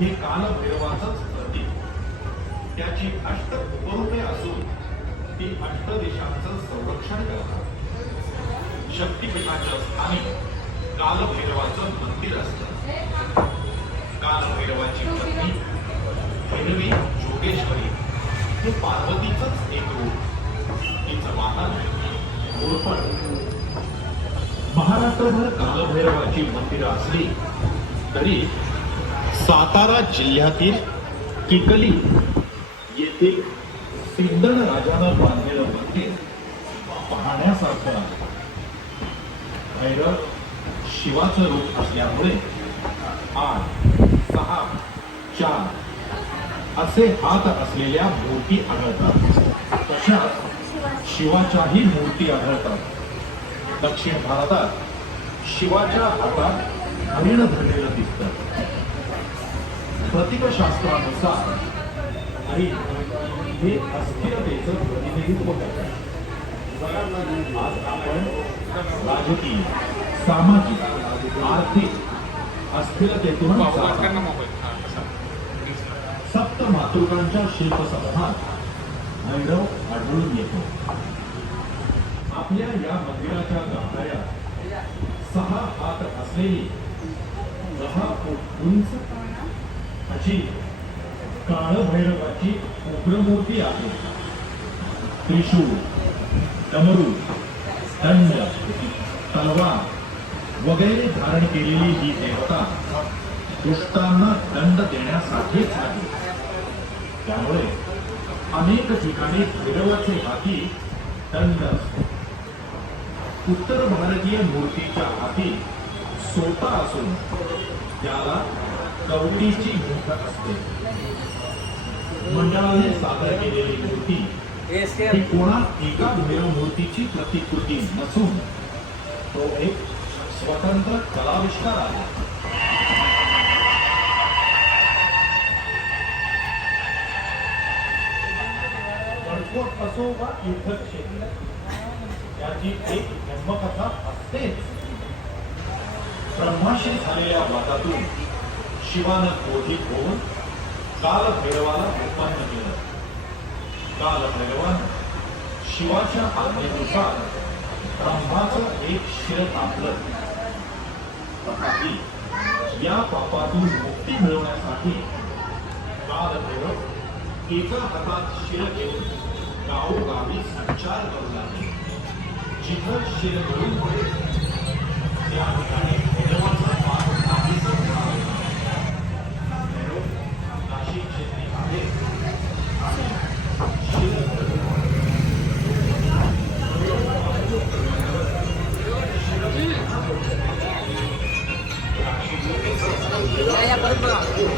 हे कालभैरवाचंच प्रतीक. त्याची अष्ट उपरूपे असून ती अष्ट दिशांचं संरक्षण करतात. शक्तीपीठाच्या स्थानी कालभैरवाचं मंदिर असतं. कालभैरवाची पत्नी भैरवी जोगेश्वरी हे पार्वतीचंच एक रूप. तिचं वाहन घोरपड महाराष्ट्रभर कालभैरवाची मंदिरं असली तरी सातारा जिल्ह्यातील किकली येथील सिंदण राजानं बांधलेलं मंदिर पाहण्यासारखं आहे. भैरव शिवाचं रूप असल्यामुळे आठ सहा चार असे हात असलेल्या मूर्ती आढळतात. तशाच शिवाच्याही मूर्ती आढळतात. दक्षिण भारतात शिवाच्या हातात हरिण धरलेलं दिसतं. प्रतिकशास्त्रानुसार हरिण हे अस्थिरतेचं प्रतिनिधित्व करतात. आज आपण राजकीय सामाजिक आर्थिक अस्थिरतेतून. सप्त मातृकांच्या शिल्पसमूहात भैरव आढळून येतो. आपल्या या मंदिराच्या गाभाऱ्यात सहा हात असलेली दहा फूट उंच अशी काळभैरवाची उग्रमूर्ती आहे. त्रिशूळ डमरू दंड तलवार वगैरे धारण केलेली ही देवता दुष्टांना दंड देण्यासाठीच आहे. त्यामुळे अनेक ठिकाणी भैरवाचे हाती दंड असतो. उत्तर भारतीय मूर्तीच्या हाती सोता असून त्याला कवटीची मुठ असते मंडळाने सादर केलेली मूर्ती ही कोणा एका मूर्तीची प्रतिकृती नसून तो एक स्वतंत्र कलाविष्कार आहे. गणकोट असो ब्रह्माशी शिवानं क्रोधित होऊन कालभैरवाला उत्पन्न केलं. कालभैरवानं शिवाच्या आज्ञेनुसार ब्रह्माचं एक शिर कापलं तथापि या पापातून मुक्ती मिळवण्यासाठी काल भैरव एका हातात शिर घेऊन गावोगावी संचार करू लागले. जिथं शिर मिळून त्या ठिकाणी भैरवानं